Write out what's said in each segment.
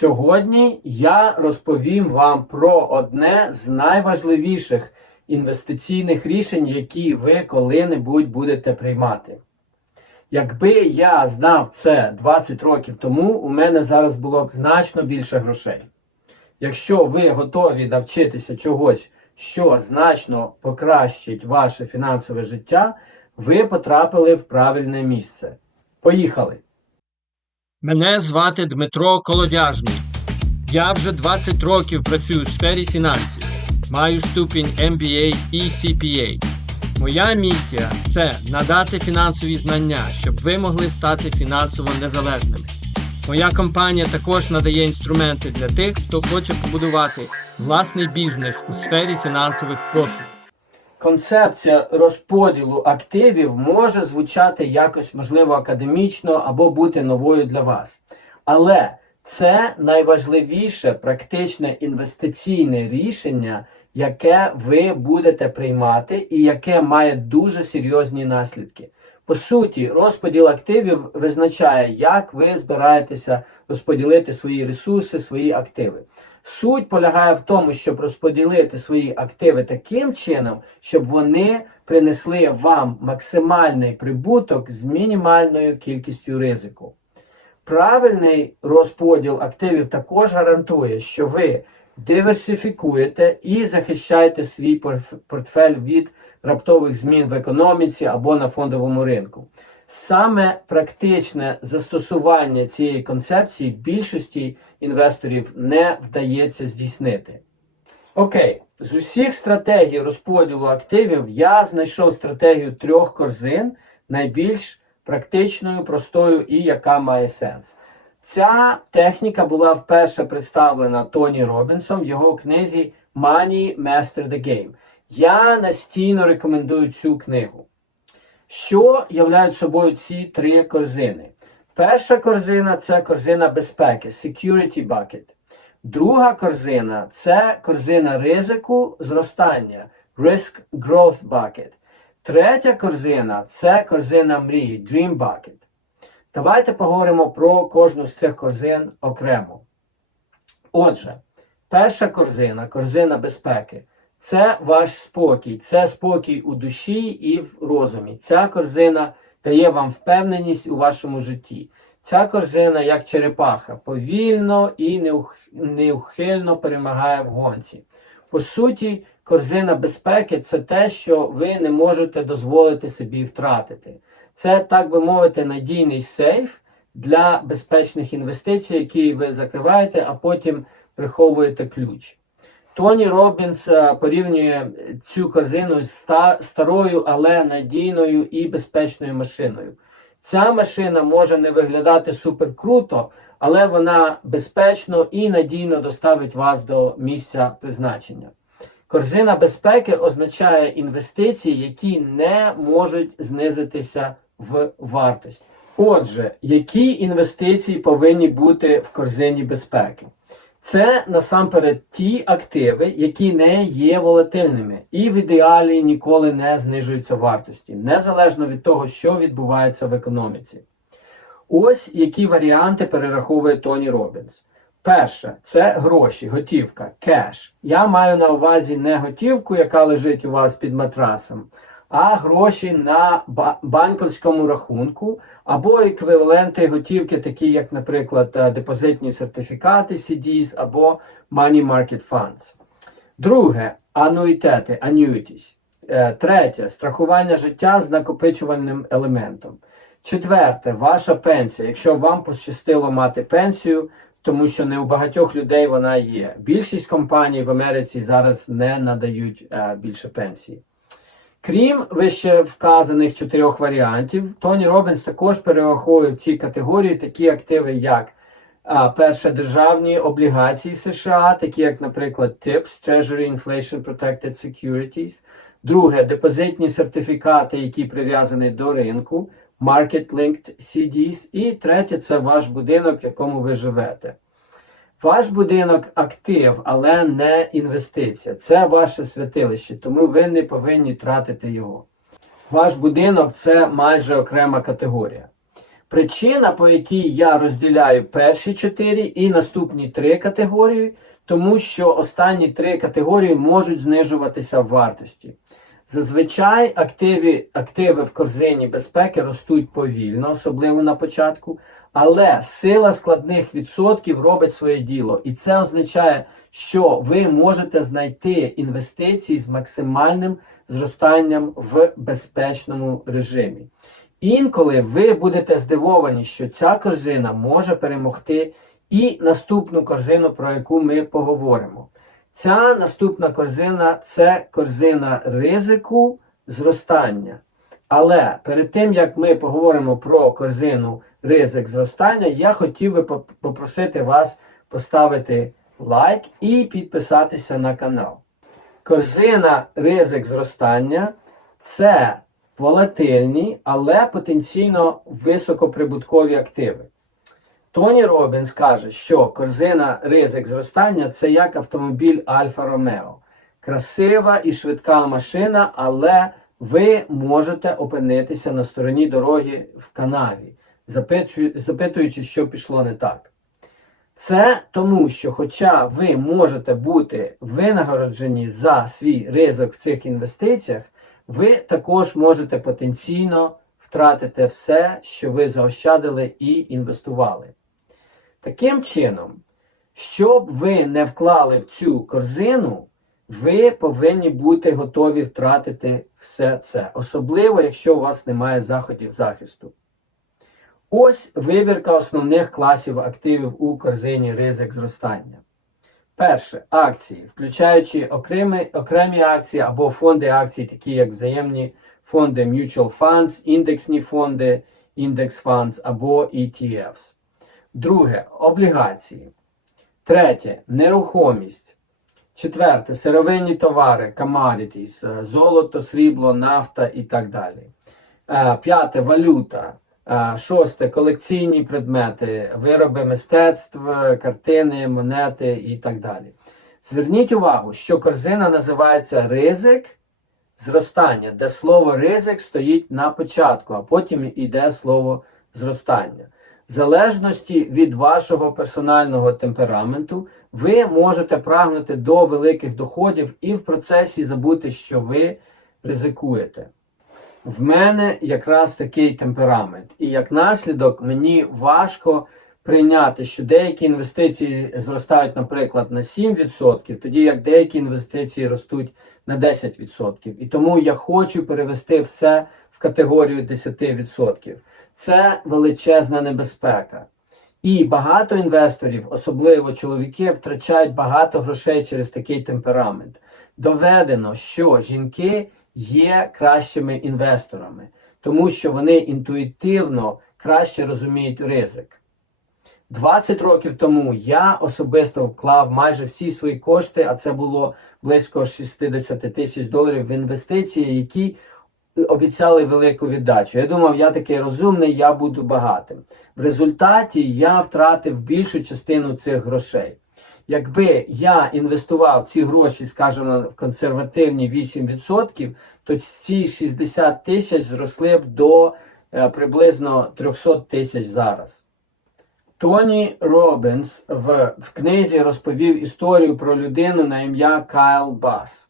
Сьогодні я розповім вам про одне з найважливіших інвестиційних рішень, які ви коли-небудь будете приймати. Якби я знав це 20 років тому, у мене зараз було б значно більше грошей. Якщо ви готові навчитися чогось, що значно покращить ваше фінансове життя, ви потрапили в правильне місце. Поїхали! Мене звати Дмитро Колодяжний. Я вже 20 років працюю в сфері фінансів. Маю ступінь MBA і CPA. Моя місія це надати фінансові знання, щоб ви могли стати фінансово незалежними. Моя компанія також надає інструменти для тих, хто хоче побудувати власний бізнес у сфері фінансових послуг. Концепція розподілу активів може звучати якось, можливо, академічно або бути новою для вас. Але це найважливіше практичне інвестиційне рішення, яке ви будете приймати і яке має дуже серйозні наслідки. По суті, розподіл активів визначає, як ви збираєтеся розподілити свої ресурси, свої активи. Суть полягає в тому, щоб розподілити свої активи таким чином, щоб вони принесли вам максимальний прибуток з мінімальною кількістю ризику. Правильний розподіл активів також гарантує, що ви диверсифікуєте і захищаєте свій портфель від раптових змін в економіці або на фондовому ринку. Саме практичне застосування цієї концепції більшості інвесторів не вдається здійснити. Окей, з усіх стратегій розподілу активів я знайшов стратегію трьох корзин найбільш практичною, простою і яка має сенс. Ця техніка була вперше представлена Тоні Робінсом в його книзі Money Master the Game. Я настійно рекомендую цю книгу. Що являють собою ці три корзини? Перша корзина це корзина безпеки, security bucket. Друга корзина це корзина ризику зростання, risk growth bucket. Третя корзина це корзина мрії, dream bucket. Давайте поговоримо про кожну з цих корзин окремо. Отже, перша корзина, корзина безпеки. Це ваш спокій, це спокій у душі і в розумі. Ця корзина дає вам впевненість у вашому житті. Ця корзина, як черепаха, повільно і неухильно перемагає в гонці. По суті, корзина безпеки це те, що ви не можете дозволити собі втратити. Це, так би мовити, надійний сейф для безпечних інвестицій, які ви закриваєте, а потім приховуєте ключ. Тоні Робінс порівнює цю корзину з старою, але надійною і безпечною машиною. Ця машина може не виглядати супер круто, але вона безпечно і надійно доставить вас до місця призначення. Корзина безпеки означає інвестиції, які не можуть знизитися в вартості. Отже, які інвестиції повинні бути в корзині безпеки? Це насамперед ті активи, які не є волатильними і в ідеалі ніколи не знижуються вартості, незалежно від того, що відбувається в економіці. Ось які варіанти перераховує Тоні Робінс. Перше, це гроші, готівка, кеш. Я маю на увазі не готівку, яка лежить у вас під матрасом, а гроші на банківському рахунку або еквіваленти готівки, такі як, наприклад, е, депозитні сертифікати CDs або Money Market Funds. Друге ануїтети, annuities. Е, Третє страхування життя з накопичувальним елементом. Четверте, ваша пенсія. Якщо вам пощастило мати пенсію, тому що не у багатьох людей вона є. Більшість компаній в Америці зараз не надають е, більше пенсії. Крім вище вказаних чотирьох варіантів, Тоні Робінс також перераховує в ці категорії такі активи, як а, перше державні облігації США, такі як, наприклад, TIPS, Treasury Inflation Protected Securities. Друге депозитні сертифікати, які прив'язані до ринку, Market Linked CDs. І третє це ваш будинок, в якому ви живете. Ваш будинок актив, але не інвестиція. Це ваше святилище, тому ви не повинні тратити його. Ваш будинок це майже окрема категорія. Причина, по якій я розділяю перші чотири і наступні три категорії, тому що останні три категорії можуть знижуватися в вартості. Зазвичай активи, активи в корзині безпеки ростуть повільно, особливо на початку, але сила складних відсотків робить своє діло. І це означає, що ви можете знайти інвестиції з максимальним зростанням в безпечному режимі. Інколи ви будете здивовані, що ця корзина може перемогти і наступну корзину, про яку ми поговоримо. Ця наступна корзина це корзина ризику зростання. Але перед тим як ми поговоримо про корзину ризик зростання, я хотів би попросити вас поставити лайк і підписатися на канал. Корзина ризик зростання це волатильні, але потенційно високоприбуткові активи. Тоні Робінс каже, що корзина ризик зростання це як автомобіль Альфа Ромео. Красива і швидка машина, але ви можете опинитися на стороні дороги в канаві, запитуючи, що пішло не так. Це тому, що, хоча ви можете бути винагороджені за свій ризик в цих інвестиціях, ви також можете потенційно втратити все, що ви заощадили і інвестували. Таким чином, щоб ви не вклали в цю корзину, ви повинні бути готові втратити все це, особливо якщо у вас немає заходів захисту. Ось вибірка основних класів активів у корзині ризик зростання. Перше акції, включаючи окремі, окремі акції або фонди акцій, такі як взаємні фонди Mutual Funds, індексні фонди, Index Funds або ETFs. Друге облігації. Третє нерухомість. Четверте сировинні товари, commodities, е, золото, срібло, нафта і так далі. Е, П'яте валюта. Е, Шосте колекційні предмети, вироби мистецтв, картини, монети і так далі. Зверніть увагу, що корзина називається ризик зростання, де слово ризик стоїть на початку, а потім йде слово зростання. В залежності від вашого персонального темпераменту, ви можете прагнути до великих доходів і в процесі забути, що ви ризикуєте. В мене якраз такий темперамент, і як наслідок мені важко прийняти, що деякі інвестиції зростають, наприклад, на 7%, тоді як деякі інвестиції ростуть на 10%. І тому я хочу перевести все в категорію 10%. Це величезна небезпека. І багато інвесторів, особливо чоловіки, втрачають багато грошей через такий темперамент. Доведено, що жінки є кращими інвесторами, тому що вони інтуїтивно краще розуміють ризик. 20 років тому я особисто вклав майже всі свої кошти, а це було близько 60 тисяч доларів в інвестиції, які обіцяли велику віддачу. Я думав, я такий розумний, я буду багатим. В результаті я втратив більшу частину цих грошей. Якби я інвестував ці гроші, скажімо, в консервативні 8%, то ці 60 тисяч зросли б до е, приблизно 300 тисяч зараз. Тоні Робінс в, в книзі розповів історію про людину на ім'я Кайл Бас.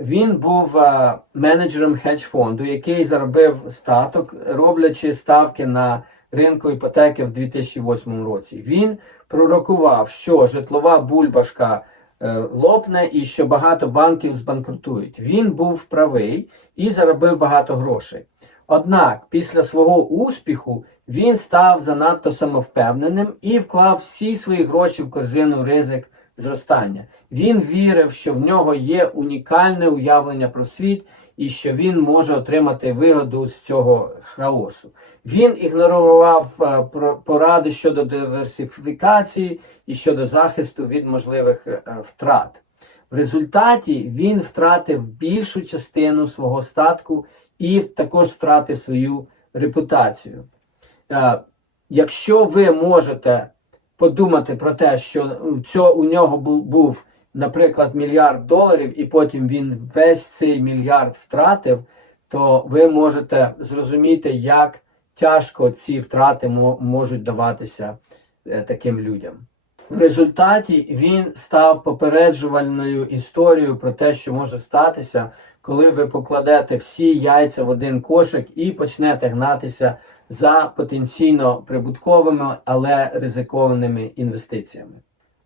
Він був е, менеджером хедж-фонду, який заробив статок, роблячи ставки на ринку іпотеки в 2008 році. Він пророкував, що житлова бульбашка е, лопне і що багато банків збанкрутують. Він був правий і заробив багато грошей. Однак після свого успіху він став занадто самовпевненим і вклав всі свої гроші в корзину ризик зростання. Він вірив, що в нього є унікальне уявлення про світ і що він може отримати вигоду з цього хаосу. Він ігнорував е, поради щодо диверсифікації і щодо захисту від можливих е, втрат. В результаті він втратив більшу частину свого статку і також втратив свою репутацію. Е, Якщо ви можете подумати про те, що у нього бу- був, наприклад, мільярд доларів, і потім він весь цей мільярд втратив, то ви можете зрозуміти, як тяжко ці втрати можуть даватися е, таким людям. В результаті він став попереджувальною історією про те, що може статися, коли ви покладете всі яйця в один кошик і почнете гнатися за потенційно прибутковими, але ризикованими інвестиціями.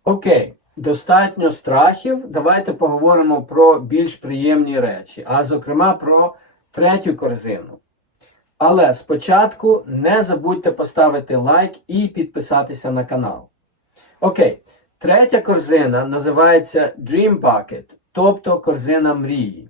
Окей, достатньо страхів. Давайте поговоримо про більш приємні речі, а зокрема про третю корзину. Але спочатку не забудьте поставити лайк і підписатися на канал. Окей, третя корзина називається Dream Bucket, тобто корзина мрії.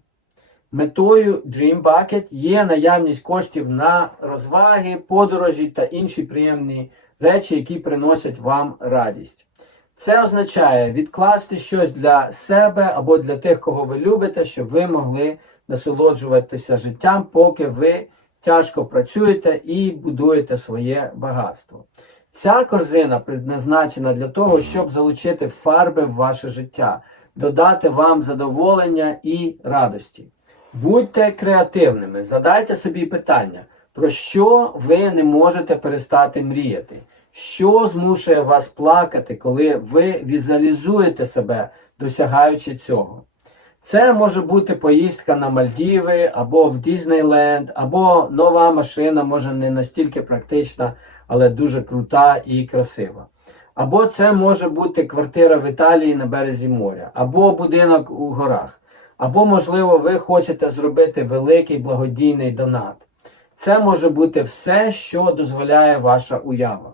Метою Dream Bucket є наявність коштів на розваги, подорожі та інші приємні речі, які приносять вам радість. Це означає відкласти щось для себе або для тих, кого ви любите, щоб ви могли насолоджуватися життям, поки ви тяжко працюєте і будуєте своє багатство. Ця корзина предназначена для того, щоб залучити фарби в ваше життя, додати вам задоволення і радості. Будьте креативними, задайте собі питання, про що ви не можете перестати мріяти, що змушує вас плакати, коли ви візуалізуєте себе, досягаючи цього. Це може бути поїздка на Мальдіви або в Діснейленд, або нова машина, може не настільки практична, але дуже крута і красива. Або це може бути квартира в Італії на березі моря, або будинок у горах, або, можливо, ви хочете зробити великий благодійний донат. Це може бути все, що дозволяє ваша уява.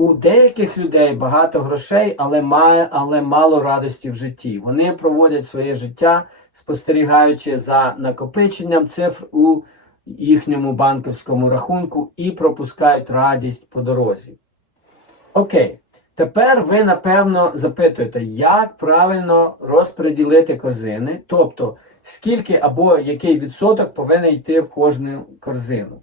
У деяких людей багато грошей, але, має, але мало радості в житті. Вони проводять своє життя, спостерігаючи за накопиченням цифр у їхньому банківському рахунку і пропускають радість по дорозі. Окей, тепер ви напевно запитуєте, як правильно розподілити корзини, тобто скільки або який відсоток повинен йти в кожну корзину.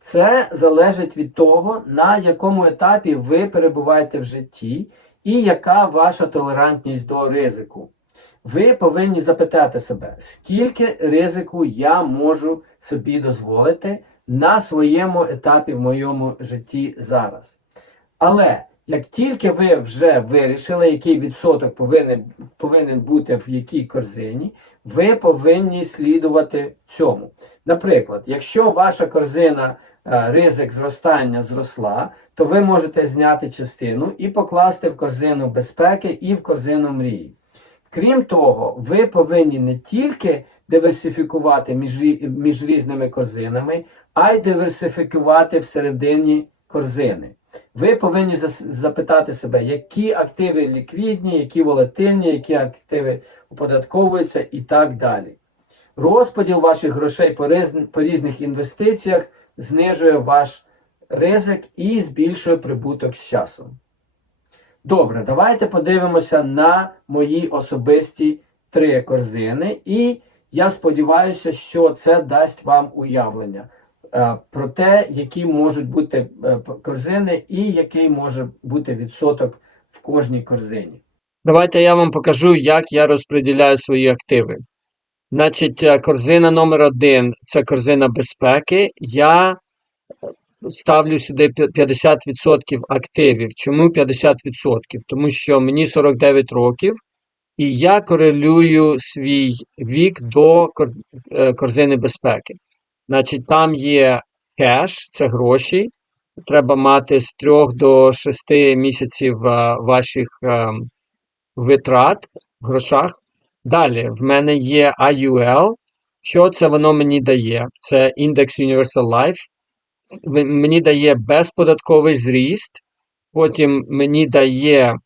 Це залежить від того, на якому етапі ви перебуваєте в житті і яка ваша толерантність до ризику. Ви повинні запитати себе, скільки ризику я можу собі дозволити на своєму етапі в моєму житті зараз. Але як тільки ви вже вирішили, який відсоток повинен, повинен бути в якій корзині, ви повинні слідувати цьому. Наприклад, якщо ваша корзина е, ризик зростання зросла, то ви можете зняти частину і покласти в корзину безпеки і в корзину мрії. Крім того, ви повинні не тільки диверсифікувати між, між різними корзинами, а й диверсифікувати всередині корзини. Ви повинні запитати себе, які активи ліквідні, які волатильні, які активи оподатковуються і так далі. Розподіл ваших грошей по, різних інвестиціях знижує ваш ризик і збільшує прибуток з часом. Добре, давайте подивимося на мої особисті три корзини, і я сподіваюся, що це дасть вам уявлення е, про те, які можуть бути е, корзини і який може бути відсоток в кожній корзині. Давайте я вам покажу, як я розподіляю свої активи. Значить, е, корзина номер один це корзина безпеки. Я ставлю сюди 50% активів. Чому 50%? Тому що мені 49 років, і я корелюю свій вік до е, корзини безпеки. Значить, там є кеш, це гроші. Треба мати з 3 до 6 місяців е, ваших ем, витрат в грошах. Далі в мене є IUL. Що це воно мені дає? Це індекс Universal Life. Мені дає безподатковий зріст. Потім мені дає,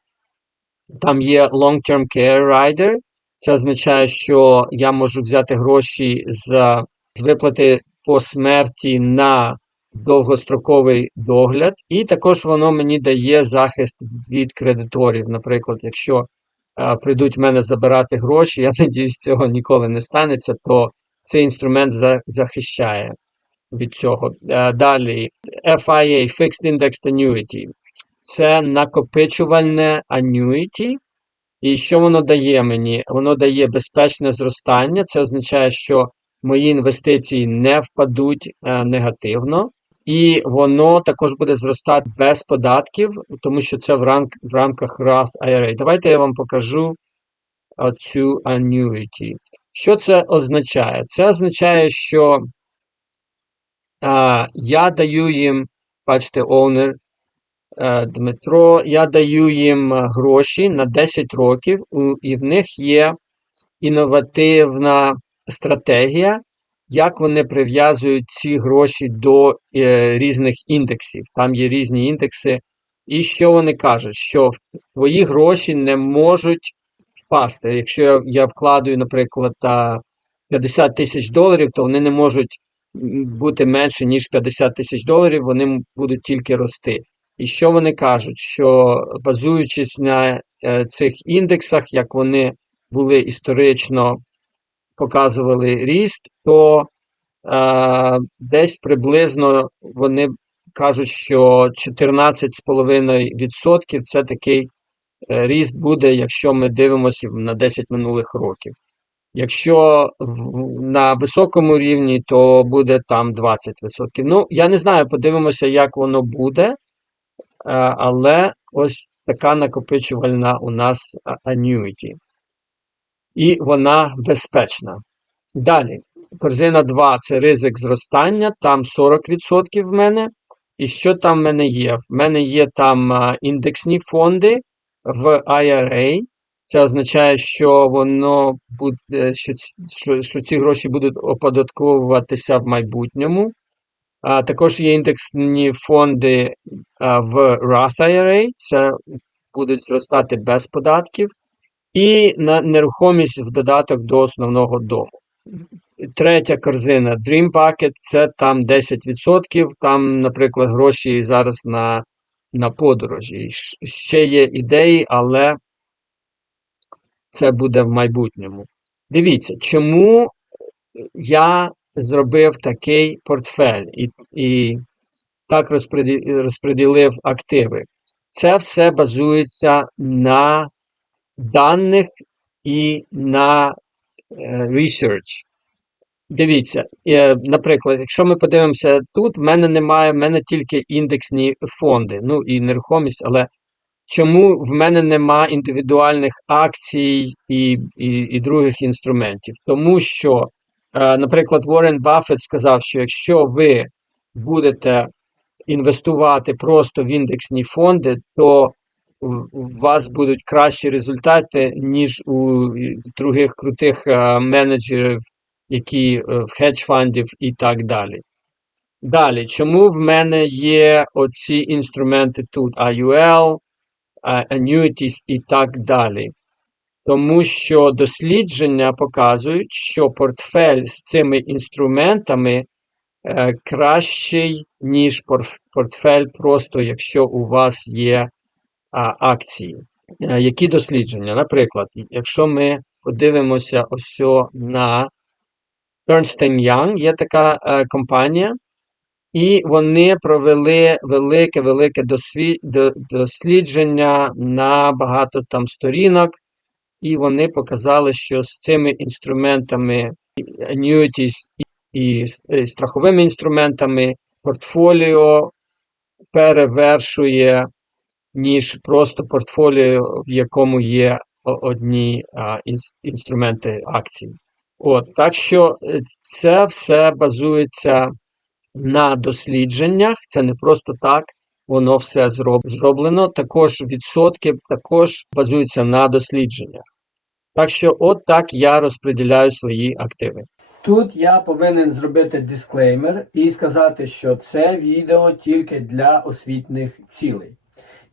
там є Long-Term Care Rider. Це означає, що я можу взяти гроші з, з виплати по смерті на довгостроковий догляд. І також воно мені дає захист від кредиторів. Наприклад, якщо прийдуть в мене забирати гроші, я надіюсь, цього ніколи не станеться, то цей інструмент захищає від цього. Е, Далі FIA Fixed Indexed Annuity. Це накопичувальне annuity. І що воно дає мені? Воно дає безпечне зростання. Це означає, що мої інвестиції не впадуть е, негативно. І воно також буде зростати без податків, тому що це в, ранк, в рамках Roth IRA. Давайте я вам покажу цю annuity. Що це означає? Це означає, що а, я даю їм, бачите, owner е, Дмитро, я даю їм гроші на 10 років, і в них є інновативна стратегія, як вони прив'язують ці гроші до е, різних індексів. Там є різні індекси. І що вони кажуть? Що твої гроші не можуть впасти. Якщо я, я вкладаю, наприклад, 50 тисяч доларів, то вони не можуть бути менше, ніж 50 тисяч доларів, вони будуть тільки рости. І що вони кажуть? Що базуючись на е, цих індексах, як вони були історично показували ріст, то е, десь приблизно вони кажуть, що 14,5% це такий е, ріст буде, якщо ми дивимося на 10 минулих років. Якщо на високому рівні, то буде там 20%. Ну, я не знаю, подивимося, як воно буде, е, але ось така накопичувальна у нас annuity. І вона безпечна. Далі, корзина 2 це ризик зростання, там 40% в мене. І що там в мене є? В мене є там індексні фонди в IRA. Це означає, що воно буде, що, що, що ці гроші будуть оподатковуватися в майбутньому. А, також є індексні фонди а, в Roth IRA, це будуть зростати без податків. І на нерухомість в додаток до основного дому. Третя корзина Dream Bucket це там 10%. Там, наприклад, гроші зараз на, на подорожі. Ще є ідеї, але це буде в майбутньому. Дивіться, чому я зробив такий портфель і, і так розпреді- розподілив активи. Це все базується на даних і на е, research. Дивіться, е, наприклад, якщо ми подивимося тут, в мене немає, в мене тільки індексні фонди, ну і нерухомість, але чому в мене нема індивідуальних акцій і, і, і других інструментів? Тому що, е, наприклад, Уоррен Баффет сказав, що якщо ви будете інвестувати просто в індексні фонди, то у вас будуть кращі результати, ніж у других крутих е, менеджерів, які е, в хедж-фандів і так далі. Далі, чому в мене є оці інструменти тут IUL, annuities і так далі? Тому що дослідження показують, що портфель з цими інструментами е, кращий, ніж портфель, просто якщо у вас є акції. Е, Які дослідження? Наприклад, якщо ми подивимося ось на Ernst Young, є така е, компанія, і вони провели велике-велике дослідження на багато там сторінок, і вони показали, що з цими інструментами annuities і, страховими інструментами портфоліо перевершує ніж просто портфоліо, в якому є одні а, інструменти акцій. От, так що е, це все базується на дослідженнях, це не просто так, воно все зроблено. Також відсотки також базуються на дослідженнях. Так що, от так я розподіляю свої активи. Тут я повинен зробити дисклеймер і сказати, що це відео тільки для освітних цілей.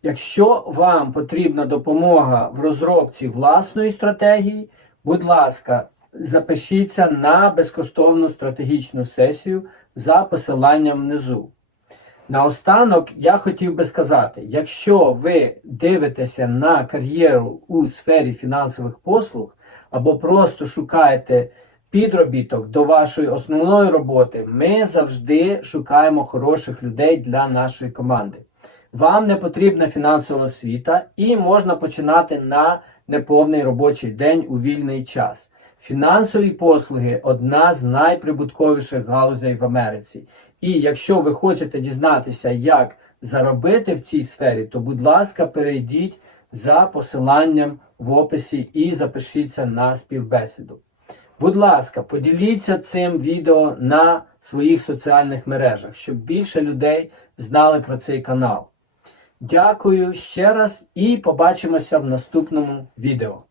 Якщо вам потрібна допомога в розробці власної стратегії, будь ласка, запишіться на безкоштовну стратегічну сесію за посиланням внизу. Наостанок я хотів би сказати: якщо ви дивитеся на кар'єру у сфері фінансових послуг або просто шукаєте підробіток до вашої основної роботи, ми завжди шукаємо хороших людей для нашої команди. Вам не потрібна фінансова освіта і можна починати на неповний робочий день у вільний час. Фінансові послуги одна з найприбутковіших галузей в Америці. І якщо ви хочете дізнатися, як заробити в цій сфері, то, будь ласка, перейдіть за посиланням в описі і запишіться на співбесіду. Будь ласка, поділіться цим відео на своїх соціальних мережах, щоб більше людей знали про цей канал. Дякую ще раз і побачимося в наступному відео.